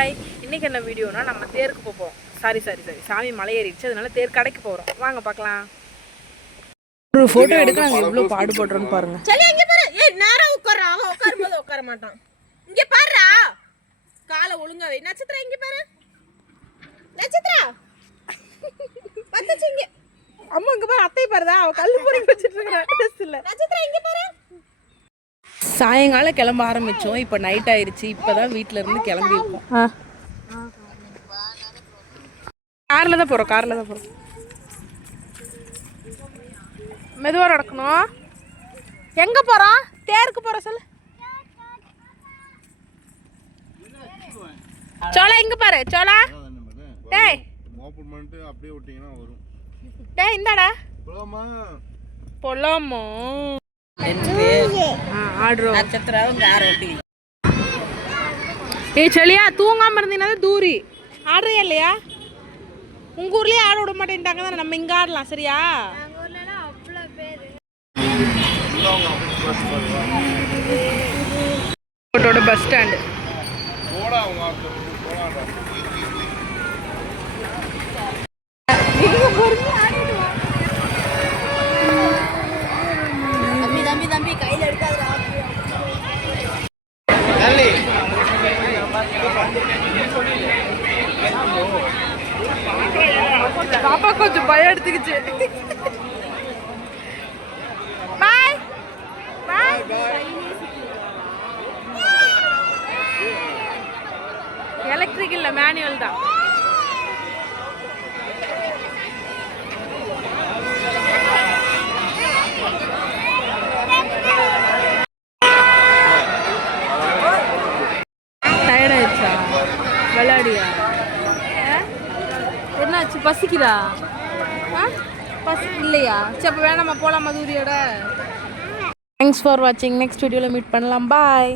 Hi இன்னைக்கு என்ன வீடியோனா நம்ம தேருக்கு போக போகிறோம் சாரி சாரி சாரி சாமி மலை ஏறிடுச்சு. அதனால தேர் கடைக்கு போகிறோம் வாங்க பார்க்கலாம். ஒரு ஃபோட்டோ எடுக்க நாங்கள் எவ்வளோ பாடுபடுறோன்னு பாருங்க. சரி இங்க பாரு. ஏய் நேரா உட்கார்றா. அவன் உட்காரும் போது உட்கார மாட்டான். இங்க பாருடா. காலை ஒழுங்கா வை. நட்சத்திரம் இங்க பாரு. நட்சத்திரா. வந்துச்சு இங்க. அம்மா இங்கே பாரு. அத்தை பாருதா அவ கல் பொறி வச்சுட்டு இருக்கிற. ட்ரெஸ் இல்லை நட்சத்திரம் இங்க பாரு. சாயங்காலம் கிளம்ப ஆரம்பிச்சோம். இப்போ நைட் ஆயிருச்சு. இப்போதான் வீட்ல இருந்து கிளம்பி இருக்கோம். கார்ல தான் போறோம். கார்ல தான் போறோம். மெதுவா நடக்கணும். எங்க போறோம்? தேருக்கு போறோம் சொல்லு. சோளா இங்க பாரு. சோளா டேய். பண்ணிட்டு அப்படியே விட்டீங்கன்னா வரும் டேய் இந்தாடா. போலாமா? பொலாமோ? ஆடுறோம். நட்சத்திரம் கேரட்டி ஏய் செளியா தூங்காம இருந்தீங்கன்னா தூரி. ஆடுறியா இல்லையா? உங்க ஊர்லயே ஆட விட மாட்டேன்ட்டாங்க தானே நம்ம இங்க ஆடலாம் சரியா? கோட்டோட பஸ் ஸ்டாண்டு. பாப்பா கொஞ்சம் பயம் எடுத்துக்கிச்சு. பாய் பாய் எலக்ட்ரிக் இல்ல மேனுவல் தான். விளையாடியா? என்னாச்சு? பசிக்குதா? ஆ? பசி இல்லையா? சரி அப்போ வேணாமா போகலாமா தூரியோட தேங்க்ஸ் ஃபார் வாட்சிங் நெக்ஸ்ட் வீடியோவில் மீட் பண்ணலாம். பாய்